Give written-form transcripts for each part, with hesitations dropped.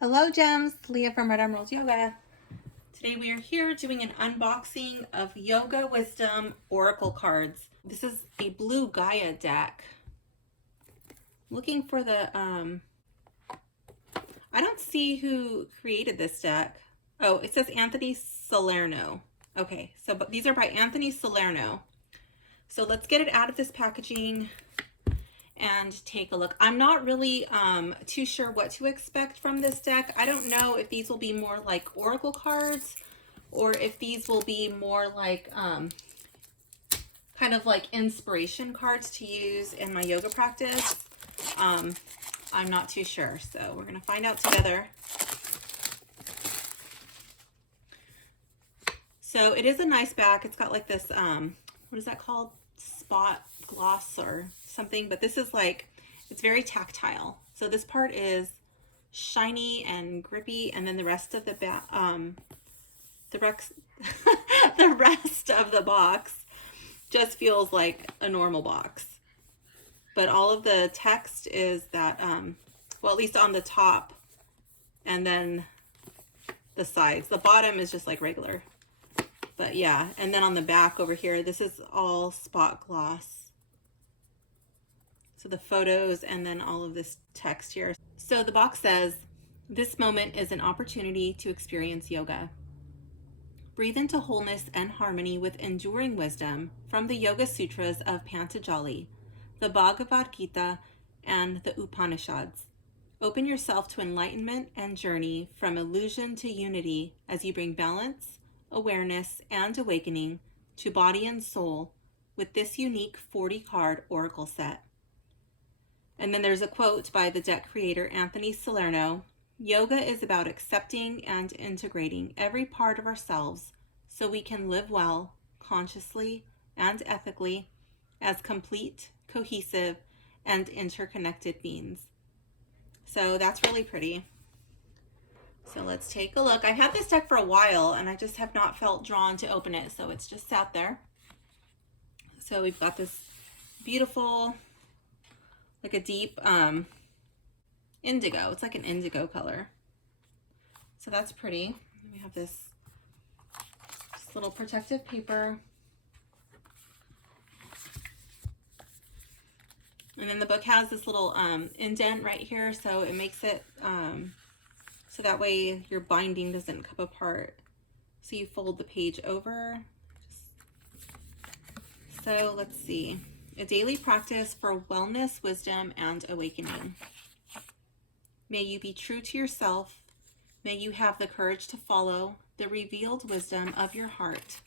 Hello Gems, Leah from Red Emerald Yoga. Today we are here doing an unboxing of Yoga Wisdom Oracle cards. This is a blue Gaia deck. Looking for the, I don't see who created this deck. Oh, it says Anthony Salerno. Okay, but these are by Anthony Salerno. So let's get it out of this packaging and take a look. I'm not really too sure what to expect from this deck. I don't know if these will be more like oracle cards or if these will be more like kind of like inspiration cards to use in my yoga practice. I'm not too sure, so we're gonna find out together. So it is a nice back. It's got like this, what is that called? Spot gloss or something, but this is like, it's very tactile. So this part is shiny and grippy, and then the rest of the the rest of the box just feels like a normal box. But all of the text is that, well, at least on the top, and then the sides. The bottom is just like regular. But yeah, and then on the back over here, this is all spot gloss. So the photos and then all of this text here. So the box says, this moment is an opportunity to experience yoga. Breathe into wholeness and harmony with enduring wisdom from the Yoga Sutras of Pantajali, the Bhagavad Gita, and the Upanishads. Open yourself to enlightenment and journey from illusion to unity as you bring balance, awareness, and awakening to body and soul with this unique 40-card oracle set. And then there's a quote by the deck creator, Anthony Salerno. Yoga is about accepting and integrating every part of ourselves so we can live well, consciously, and ethically as complete, cohesive, and interconnected beings. So that's really pretty. So let's take a look. I've had this deck for a while and I just have not felt drawn to open it, so it's just sat there. So we've got this beautiful, like a deep indigo. It's like an indigo color. So that's pretty. We have this little protective paper. And then the book has this little indent right here, so it makes it so that way your binding doesn't come apart. So you fold the page over. So let's see. A daily practice for wellness, wisdom, and awakening. May you be true to yourself. May you have the courage to follow the revealed wisdom of your heart.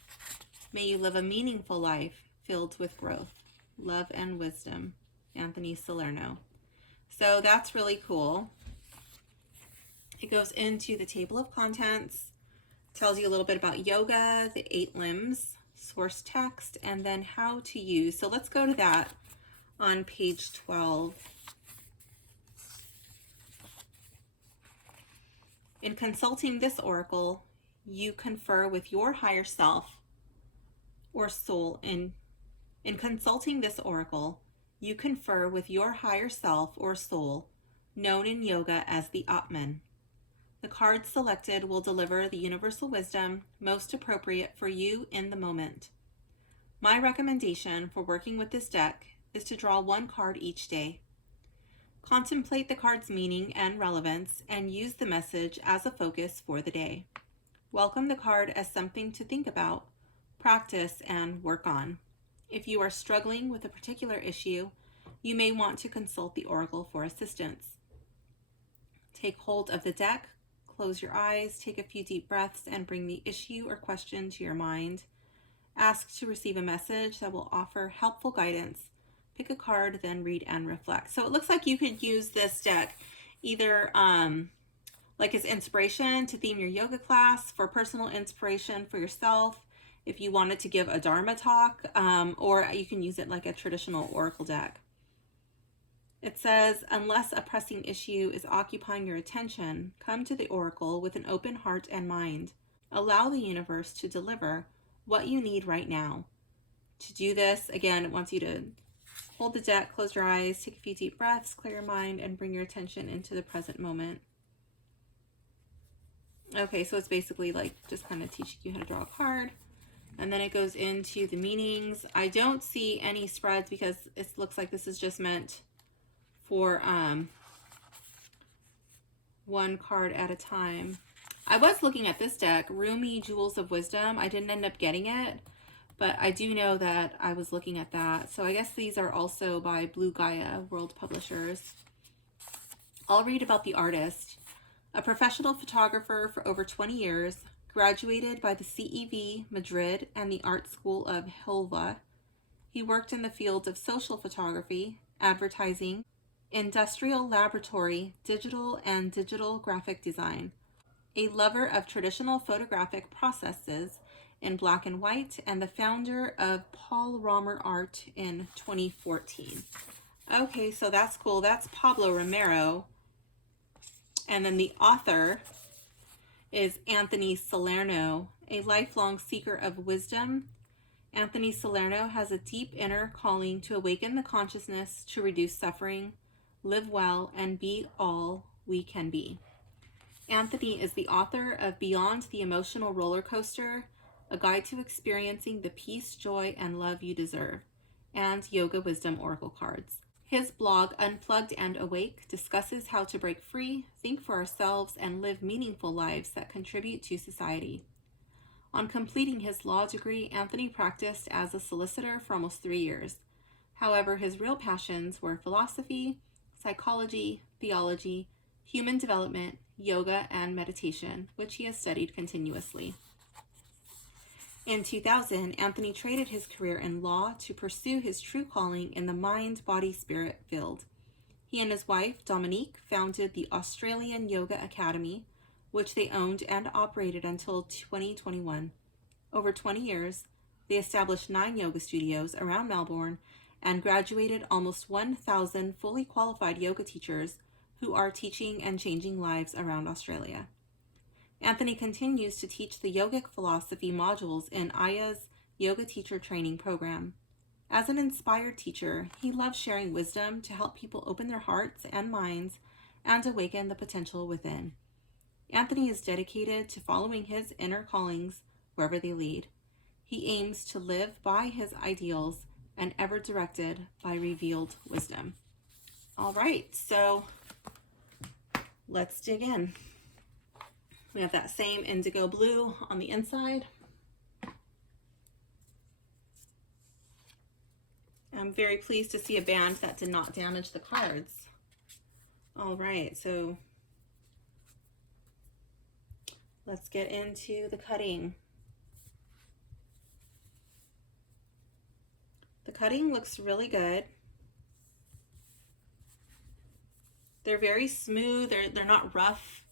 May you live a meaningful life filled with growth, love, and wisdom. Anthony Salerno. So that's really cool. It goes into the table of contents, tells you a little bit about yoga, the 8 limbs, source text, and then how to use. So let's go to that on page 12. In consulting this oracle, you confer with your higher self or soul. In consulting this oracle, you confer with your higher self or soul, known in yoga as the Atman. The card selected will deliver the universal wisdom most appropriate for you in the moment. My recommendation for working with this deck is to draw 1 card each day. Contemplate the card's meaning and relevance and use the message as a focus for the day. Welcome the card as something to think about, practice, and work on. If you are struggling with a particular issue, you may want to consult the oracle for assistance. Take hold of the deck, close your eyes, take a few deep breaths, and bring the issue or question to your mind. Ask to receive a message that will offer helpful guidance. Pick a card, then read and reflect. So it looks like you could use this deck either like as inspiration to theme your yoga class, for personal inspiration for yourself, if you wanted to give a Dharma talk, or you can use it like a traditional oracle deck. It says, unless a pressing issue is occupying your attention, come to the oracle with an open heart and mind. Allow the universe to deliver what you need right now. To do this, again, it wants you to hold the deck, close your eyes, take a few deep breaths, clear your mind, and bring your attention into the present moment. Okay, so it's basically like just kind of teaching you how to draw a card. And then it goes into the meanings. I don't see any spreads because it looks like this is just meant for one card at a time. I was looking at this deck, Rumi Jewels of Wisdom. I didn't end up getting it, but I do know that I was looking at that. So I guess these are also by Blue Gaia World Publishers. I'll read about the artist. A professional photographer for over 20 years, graduated by the CEV Madrid and the Art School of Huelva. He worked in the fields of social photography, advertising, industrial laboratory, digital and digital graphic design. A lover of traditional photographic processes in black and white, and the founder of Paul Romero Art in 2014. Okay, so that's cool. That's Pablo Romero. And then the author is Anthony Salerno, a lifelong seeker of wisdom. Anthony Salerno has a deep inner calling to awaken the consciousness to reduce suffering, live well, and be all we can be. Anthony is the author of Beyond the Emotional Roller Coaster, A Guide to Experiencing the Peace, Joy, and Love You Deserve, and Yoga Wisdom Oracle Cards. His blog, Unplugged and Awake, discusses how to break free, think for ourselves, and live meaningful lives that contribute to society. On completing his law degree, Anthony practiced as a solicitor for almost 3 years. However, his real passions were philosophy, psychology, theology, human development, yoga, and meditation, which he has studied continuously. In 2000, Anthony traded his career in law to pursue his true calling in the mind-body-spirit field. He and his wife, Dominique, founded the Australian Yoga Academy, which they owned and operated until 2021. Over 20 years, they established 9 yoga studios around Melbourne and graduated almost 1,000 fully qualified yoga teachers who are teaching and changing lives around Australia. Anthony continues to teach the yogic philosophy modules in Aya's yoga teacher training program. As an inspired teacher, he loves sharing wisdom to help people open their hearts and minds and awaken the potential within. Anthony is dedicated to following his inner callings wherever they lead. He aims to live by his ideals and ever directed by revealed wisdom. All right, so let's dig in. We have that same indigo blue on the inside. I'm very pleased to see a band that did not damage the cards. All right, so let's get into the cutting. The cutting looks really good. They're very smooth. They're not rough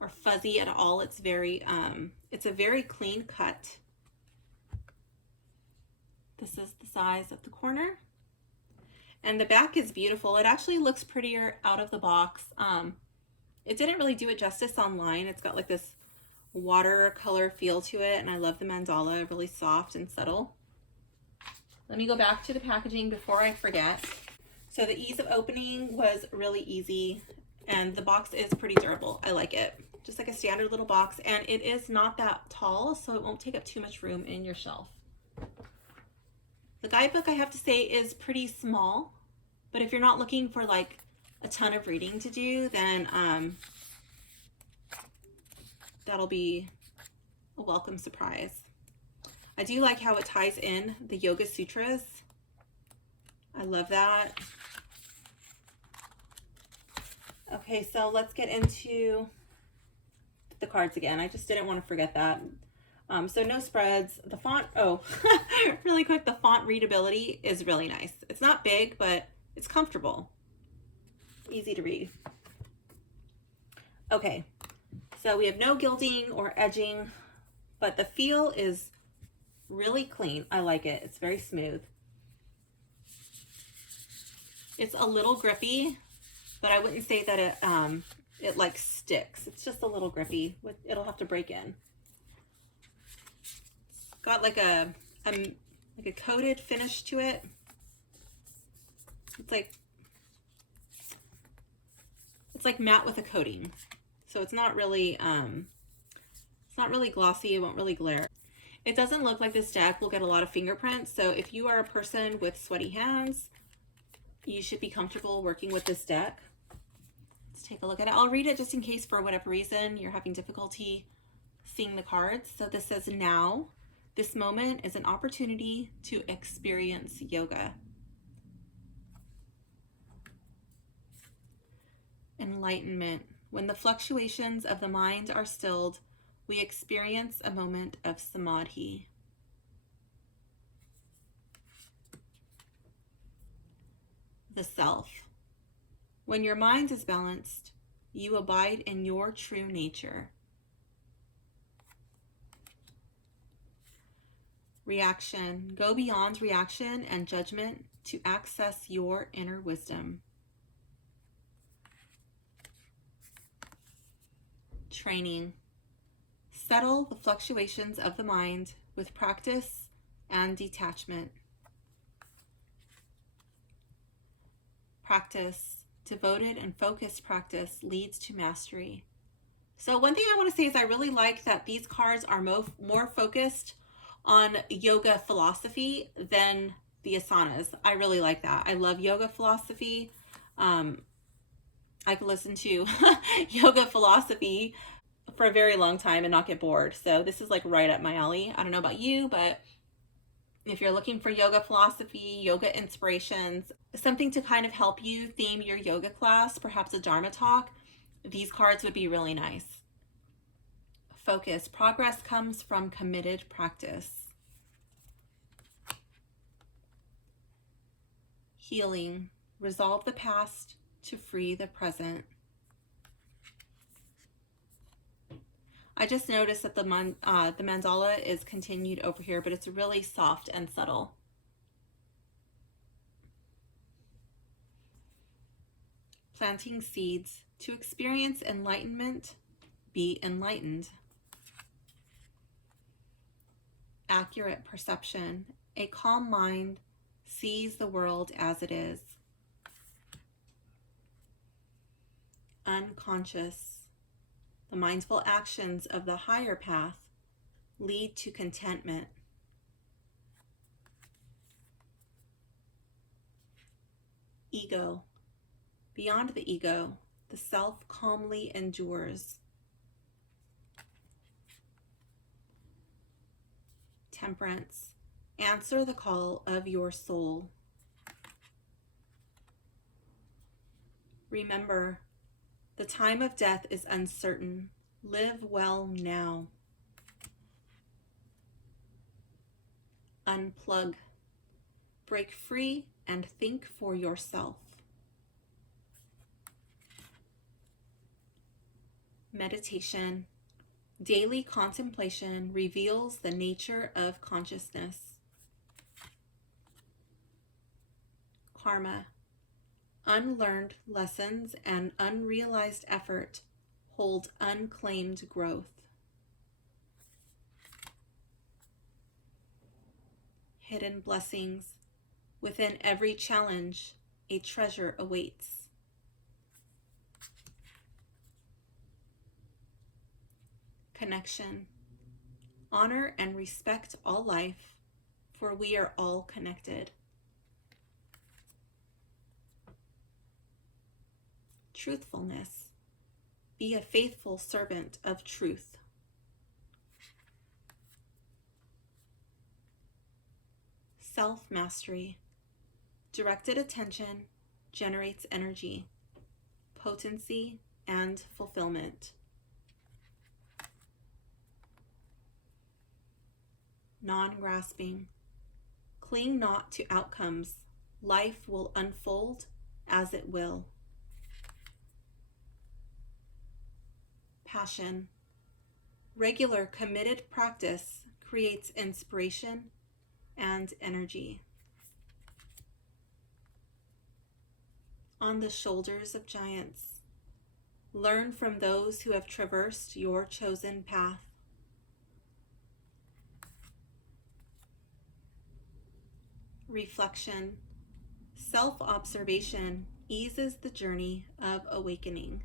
or fuzzy at all. It's a very clean cut. This is the size of the corner. And the back is beautiful. It actually looks prettier out of the box. It didn't really do it justice online. It's got like this watercolor feel to it, and I love the mandala, really soft and subtle. Let me go back to the packaging before I forget. So the ease of opening was really easy, and the box is pretty durable. I like it. Just like a standard little box, and it is not that tall, so it won't take up too much room in your shelf. The guidebook, I have to say, is pretty small, but if you're not looking for like a ton of reading to do, then that'll be a welcome surprise. I do like how it ties in the Yoga Sutras. I love that. Okay, so let's get into the cards again. I just didn't want to forget that. So no spreads. The font, really quick, the font readability is really nice. It's not big, but it's comfortable. Easy to read. Okay, so we have no gilding or edging, but the feel is really clean. I like it. It's very smooth. It's a little grippy, but I wouldn't say that it like sticks. It's just a little grippy. It'll have to break in. It's got like a coated finish to it. It's like matte with a coating. So it's not really It's not really glossy, it won't really glare. It doesn't look like this deck will get a lot of fingerprints, so if you are a person with sweaty hands, you should be comfortable working with this deck. Let's take a look at it. I'll read it just in case for whatever reason you're having difficulty seeing the cards. So this says, now, this moment is an opportunity to experience yoga. Enlightenment. When the fluctuations of the mind are stilled, we experience a moment of samadhi. The self. When your mind is balanced, you abide in your true nature. Reaction. Go beyond reaction and judgment to access your inner wisdom. Training. Settle the fluctuations of the mind with practice and detachment. Practice. Devoted and focused practice leads to mastery. So one thing I want to say is I really like that these cards are more focused on yoga philosophy than the asanas. I really like that. I love yoga philosophy. I could listen to yoga philosophy for a very long time and not get bored. So this is like right up my alley. I don't know about you, but if you're looking for yoga philosophy, yoga inspirations, something to kind of help you theme your yoga class, perhaps a Dharma talk, these cards would be really nice. Focus. Progress comes from committed practice. Healing. Resolve the past to free the present. I just noticed that the mandala is continued over here, but it's really soft and subtle. Planting seeds. To experience enlightenment, be enlightened. Accurate perception. A calm mind sees the world as it is. Unconscious. The mindful actions of the higher path lead to contentment. Ego. Beyond the ego, the self calmly endures. Temperance. Answer the call of your soul. Remember, the time of death is uncertain. Live well now. Unplug. Break free and think for yourself. Meditation. Daily contemplation reveals the nature of consciousness. Karma. Unlearned lessons and unrealized effort hold unclaimed growth. Hidden blessings. Within every challenge, a treasure awaits. Connection. Honor and respect all life, for we are all connected. Truthfulness. Be a faithful servant of truth. Self-mastery. Directed attention generates energy, potency, and fulfillment. Non-grasping. Cling not to outcomes. Life will unfold as it will. Passion. Regular committed practice creates inspiration and energy. On the shoulders of giants. Learn from those who have traversed your chosen path. Reflection. Self-observation eases the journey of awakening.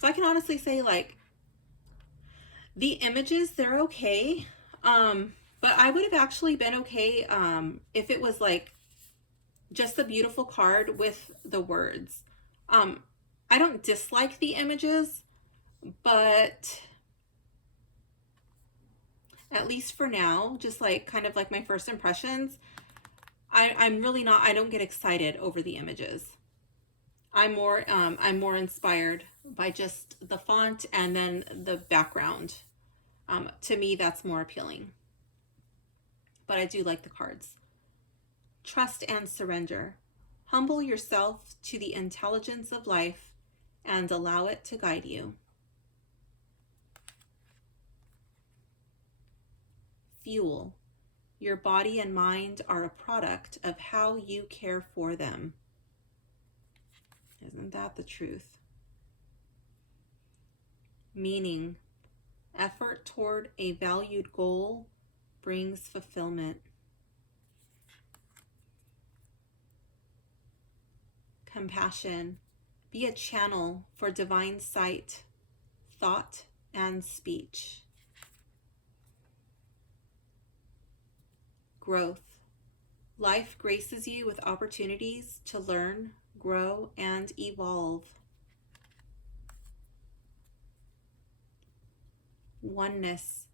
So I can honestly say, like, The images, they're okay. But I would have actually been okay if it was like just a beautiful card with the words. I don't dislike the images, but at least for now, just like kind of like my first impressions, I'm really not, I don't get excited over the images. I'm more inspired by just the font and then the background. To me, that's more appealing. But I do like the cards. Trust and surrender. Humble yourself to the intelligence of life and allow it to guide you. Fuel. Your body and mind are a product of how you care for them. Isn't that the truth? Meaning. Effort toward a valued goal brings fulfillment. Compassion. Be a channel for divine sight, thought, and speech. Growth. Life graces you with opportunities to learn, grow, and evolve. Oneness.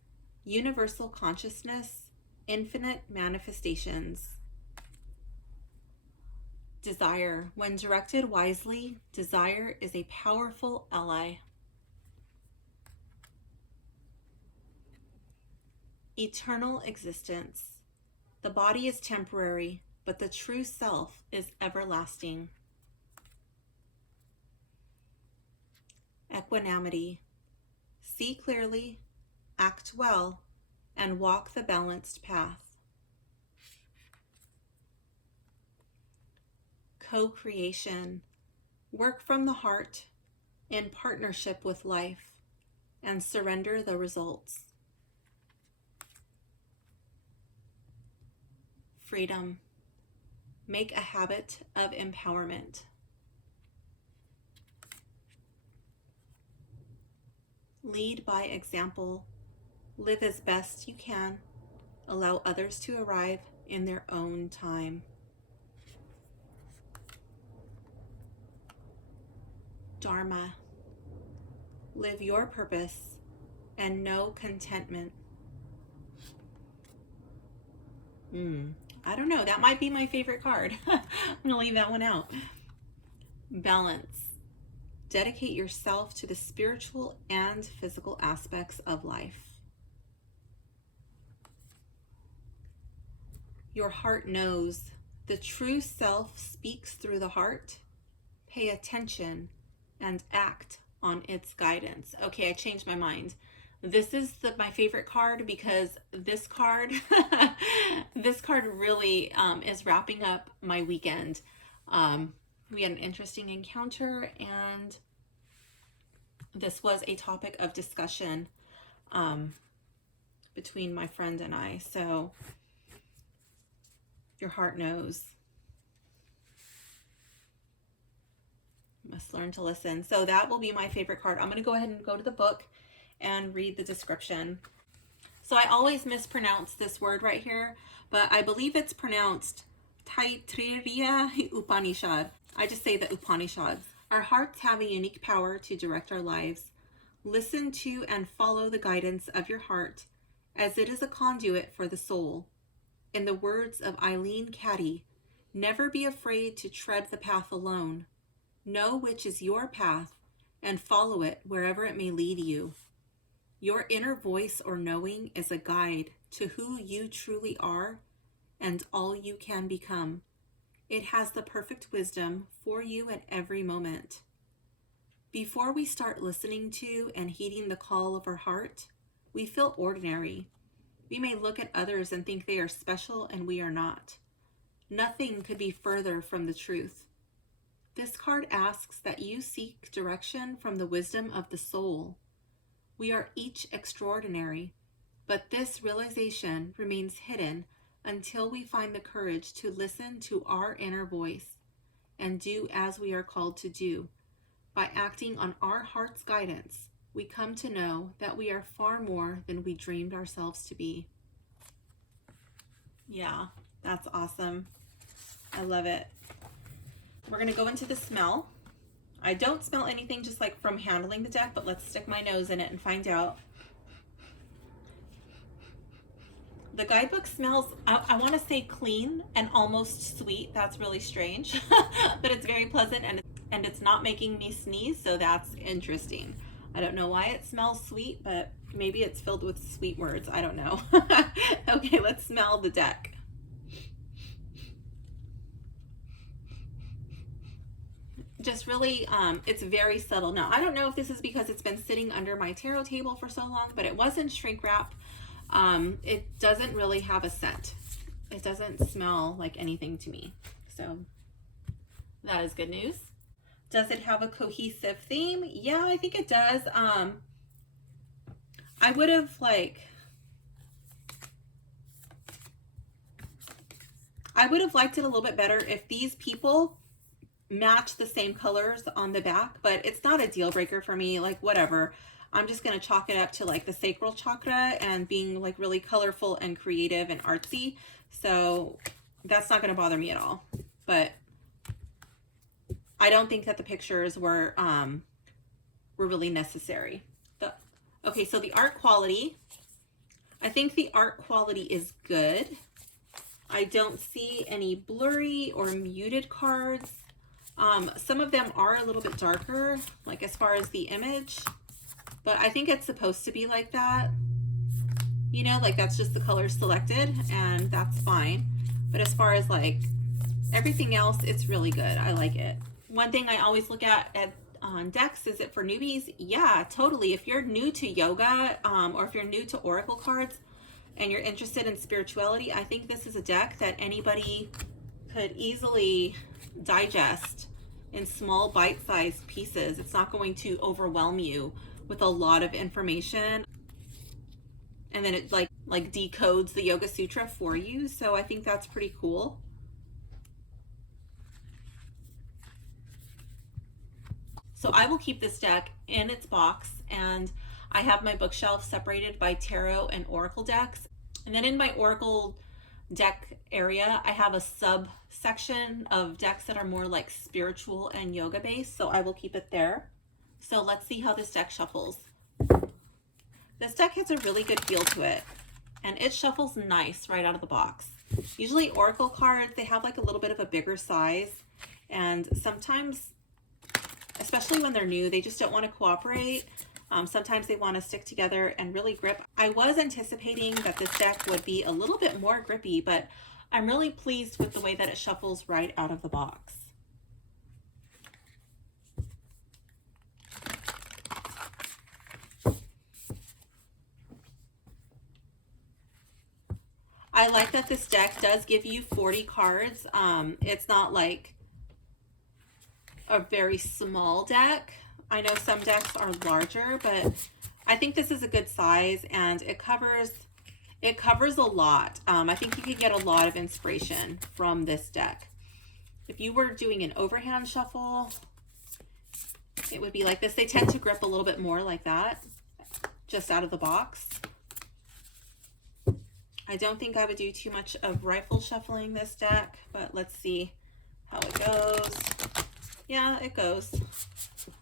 Universal consciousness, infinite manifestations. Desire. When directed wisely, desire is a powerful ally. Eternal existence. The body is temporary, but the true self is everlasting. Equanimity. See clearly, act well, and walk the balanced path. Co-creation. Work from the heart in partnership with life and surrender the results. Freedom. Make a habit of empowerment. Lead by example. Live as best you can. Allow others to arrive in their own time. Dharma. Live your purpose and know contentment. I don't know. That might be my favorite card. I'm going to leave that one out. Balance. Dedicate yourself to the spiritual and physical aspects of life. Your heart knows. The true self speaks through the heart. Pay attention and act on its guidance. Okay, I changed my mind. This is my favorite card because this card, this card really is wrapping up my weekend. We had an interesting encounter, and this was a topic of discussion between my friend and I. So your heart knows. Must learn to listen. So that will be my favorite card. I'm going to go ahead and go to the book and read the description. So I always mispronounce this word right here, but I believe it's pronounced Taittiriya Upanishad. I just say the Upanishads. Our hearts have a unique power to direct our lives. Listen to and follow the guidance of your heart, as it is a conduit for the soul. In the words of Eileen Caddy, never be afraid to tread the path alone. Know which is your path and follow it wherever it may lead you. Your inner voice or knowing is a guide to who you truly are and all you can become. It has the perfect wisdom for you at every moment. Before we start listening to and heeding the call of our heart, we feel ordinary. We may look at others and think they are special, and we are not. Nothing could be further from the truth. This card asks that you seek direction from the wisdom of the soul. We are each extraordinary, but this realization remains hidden until we find the courage to listen to our inner voice and do as we are called to do by acting on our heart's guidance we come to know that we are far more than we dreamed ourselves to be. Yeah, that's awesome. I love it. We're going to go into the smell. I don't smell anything just like from handling the deck, but let's stick my nose in it and find out. The guidebook smells, I want to say clean and almost sweet. That's really strange, but it's very pleasant, and it's not making me sneeze, so that's interesting. I don't know why it smells sweet, but maybe it's filled with sweet words. I don't know. Okay, let's smell the deck. Just really, it's very subtle. Now, I don't know if this is because it's been sitting under my tarot table for so long, but it was in shrink wrap. It doesn't really have a scent. It doesn't smell like anything to me. So that is good news. Does it have a cohesive theme? Yeah, I think it does. I would have liked it a little bit better if these people match the same colors on the back, but it's not a deal breaker for me. Like, whatever. I'm just going to chalk it up to like the sacral chakra and being like really colorful and creative and artsy. So that's not going to bother me at all. But I don't think that the pictures were really necessary. Okay, so the art quality, I think the art quality is good. I don't see any blurry or muted cards. Some of them are a little bit darker, like as far as the image, but I think it's supposed to be like that. You know, like that's just the colors selected, and that's fine. But as far as like everything else, it's really good. I like it. One thing I always look at on decks, is it for newbies? Yeah, totally. If you're new to yoga, or if you're new to oracle cards and you're interested in spirituality, I think this is a deck that anybody could easily digest in small bite-sized pieces. It's not going to overwhelm you with a lot of information, and then it like decodes the Yoga Sutra for you. So I think that's pretty cool. So I will keep this deck in its box, and I have my bookshelf separated by tarot and oracle decks. And then in my oracle deck area, I have a subsection of decks that are more like spiritual and yoga based, so I will keep it there. So let's see how this deck shuffles. This deck has a really good feel to it, and it shuffles nice right out of the box. Usually oracle cards, they have like a little bit of a bigger size, and sometimes, especially when they're new, they just don't want to cooperate. Sometimes they want to stick together and really grip. I was anticipating that this deck would be a little bit more grippy, but I'm really pleased with the way that it shuffles right out of the box. I like that this deck does give you 40 cards. It's not like a very small deck. I know some decks are larger, but I think this is a good size, and it covers a lot. I think you could get a lot of inspiration from this deck. If you were doing an overhand shuffle, it would be like this. They tend to grip a little bit more like that, just out of the box. I don't think I would do too much of rifle shuffling this deck, but let's see how it goes. Yeah, it goes.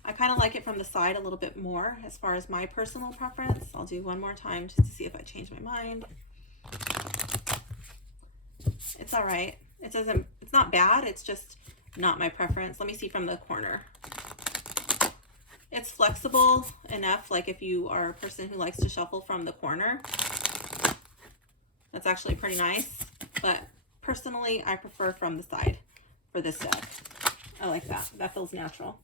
I kind of like it from the side a little bit more as far as my personal preference. I'll do one more time just to see if I change my mind. It's all right. It's not bad. It's just not my preference. Let me see from the corner. It's flexible enough, like if you are a person who likes to shuffle from the corner. That's actually pretty nice, but personally, I prefer from the side for this deck. I like that. That feels natural.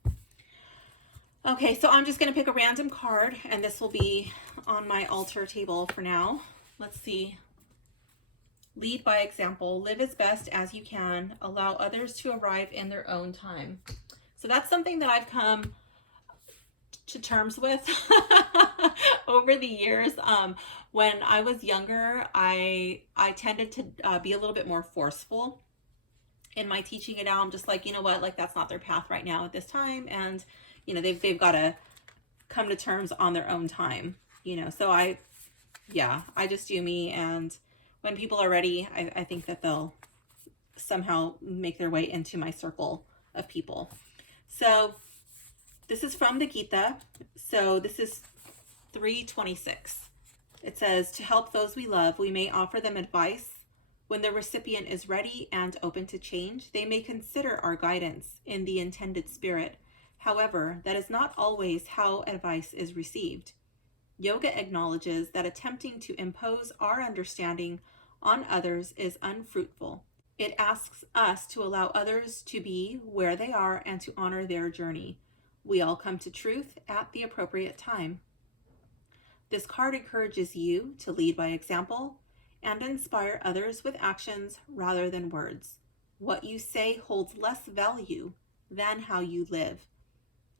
Okay, so I'm just going to pick a random card, and this will be on my altar table for now. Let's see. Lead by example. Live as best as you can. Allow others to arrive in their own time. So that's something that I've come to terms with over the years. When I was younger, I tended to be a little bit more forceful in my teaching it out. I'm just like, you know what, like that's not their path right now at this time, and you know they've got to come to terms on their own time, you know. So I just do me, and when people are ready, I think that they'll somehow make their way into my circle of people. So this is from the Gita. So this is 3:26. It says, to help those we love, we may offer them advice. When the recipient is ready and open to change, they may consider our guidance in the intended spirit. However, that is not always how advice is received. Yoga acknowledges that attempting to impose our understanding on others is unfruitful. It asks us to allow others to be where they are and to honor their journey. We all come to truth at the appropriate time. This card encourages you to lead by example and inspire others with actions rather than words. What you say holds less value than how you live.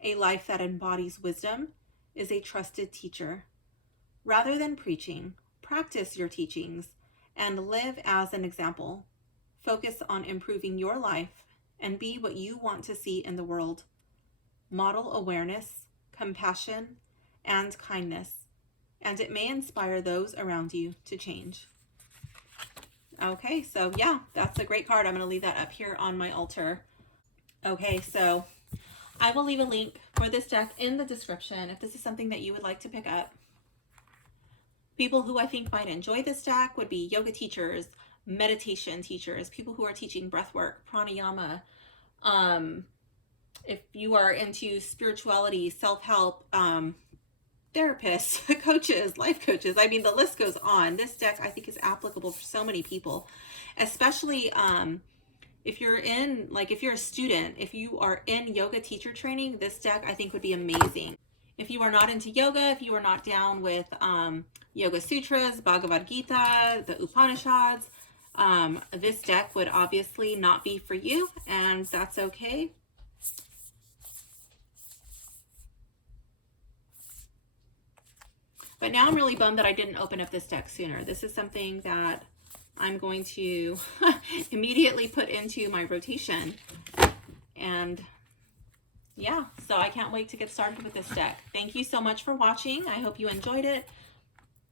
A life that embodies wisdom is a trusted teacher. Rather than preaching, practice your teachings and live as an example. Focus on improving your life and be what you want to see in the world. Model awareness, compassion, and kindness, and it may inspire those around you to change. Okay, so yeah, that's a great card. I'm going to leave that up here on my altar. Okay, so I will leave a link for this deck in the description if this is something that you would like to pick up. People who I think might enjoy this deck would be yoga teachers, meditation teachers, people who are teaching breathwork, pranayama. If you are into spirituality, self-help, therapists, coaches, life coaches. I mean, the list goes on. This deck, I think, is applicable for so many people, especially if you're in, like, if you're a student, if you are in yoga teacher training, this deck, I think, would be amazing. If you are not into yoga, if you are not down with Yoga Sutras, Bhagavad Gita, the Upanishads, this deck would obviously not be for you, and that's okay. But now I'm really bummed that I didn't open up this deck sooner. This is something that I'm going to immediately put into my rotation. And yeah, so I can't wait to get started with this deck. Thank you so much for watching. I hope you enjoyed it.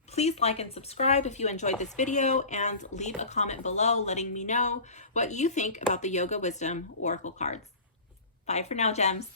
Please like and subscribe if you enjoyed this video, and leave a comment below letting me know what you think about the Yoga Wisdom Oracle cards. Bye for now, gems.